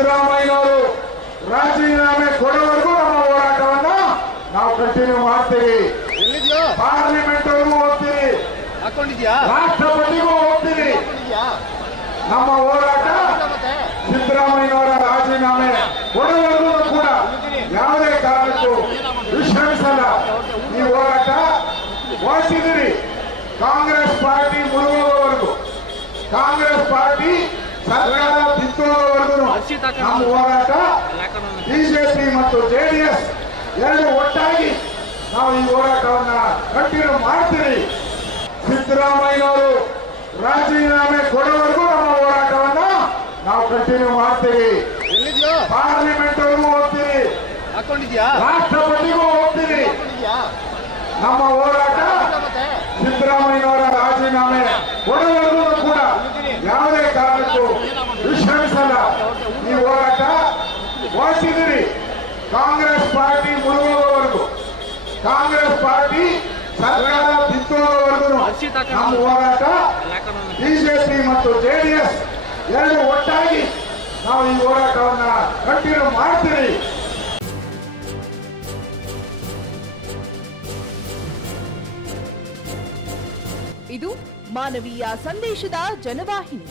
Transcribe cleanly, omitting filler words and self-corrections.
ಸಿದ್ದರಾಮಯ್ಯನವರು ರಾಜೀನಾಮೆ ಕೊಡುವವರೆಗೂ ನಮ್ಮ ಹೋರಾಟವನ್ನ ನಾವು ಕಂಟಿನ್ಯೂ ಮಾಡ್ತೀವಿ. ಪಾರ್ಲಿಮೆಂಟ್ ವರೆಗೂ ಹೋಗ್ತೀವಿ, ರಾಷ್ಟ್ರಪತಿಗೂ ಹೋಗ್ತೀವಿ. ನಮ್ಮ ಹೋರಾಟ ಸಿದ್ದರಾಮಯ್ಯನವರ ರಾಜೀನಾಮೆ ಕೊಡುವವರೆಗೂ ಕೂಡ ಯಾವುದೇ ಕಾರಣಕ್ಕೂ ವಿಶ್ರಮಿಸಲ್ಲ. ಈ ಹೋರಾಟ ಹೊರಟಿದ್ದೀರಿ ಕಾಂಗ್ರೆಸ್ ಪಾರ್ಟಿ ಮುಳುಗುವವರೆಗೂ, ಕಾಂಗ್ರೆಸ್ ಪಾರ್ಟಿ ಸರ್ಕಾರ ಬಿತ್ತುವವರೆಗೂ ನಮ್ಮ ಹೋರಾಟ. ಬಿಜೆಪಿ ಮತ್ತು ಜೆಡಿಎಸ್ ಎರಡು ಒಟ್ಟಾಗಿ ನಾವು ಈ ಹೋರಾಟವನ್ನ ಕಂಟಿನ್ಯೂ ಮಾಡ್ತೀವಿ. ಸಿದ್ದರಾಮಯ್ಯನವರು ರಾಜೀನಾಮೆ ಕೊಡುವವರೆಗೂ ನಮ್ಮ ಹೋರಾಟವನ್ನ ನಾವು ಕಂಟಿನ್ಯೂ ಮಾಡ್ತೀವಿ. ಪಾರ್ಲಿಮೆಂಟ್ ವರೆಗೂ ಹೋಗ್ತೀವಿ, ರಾಷ್ಟ್ರಪತಿಗೂ ಹೋಗ್ತೀವಿ. ನಮ್ಮ ಹೋರಾಟ ಸಿದ್ದರಾಮಯ್ಯನವರ ರಾಜೀನಾಮೆ ಕೊಡುವವರೆಗೂ ಕೂಡ ಯಾವುದೇ ಕಾರಣಕ್ಕೂ ವಿಶ್ರಮಿಸಲ್ಲ. ಈ ಹೋರಾಟ ಹೊರಟಿದ್ದೀರಿ ಕಾಂಗ್ರೆಸ್ ಪಾರ್ಟಿ ಮುಳುಗುವವರೆಗೂ, ಕಾಂಗ್ರೆಸ್ ಪಾರ್ಟಿ ಸರ್ಕಾರ ಬಿತ್ತುವವರೆಗೂ ನಮ್ಮ ಹೋರಾಟ. ಬಿಜೆಪಿ ಮತ್ತು ಜೆಡಿಎಸ್ ಎರಡು ಒಟ್ಟಾಗಿ ನಾವು ಈ ಹೋರಾಟವನ್ನ ಕಂಟಿನ್ಯೂ ಮಾಡ್ತೀವಿ. ಇದು ಮಾನವೀಯ ಸಂದೇಶದ ಜನವಾಹಿನಿ.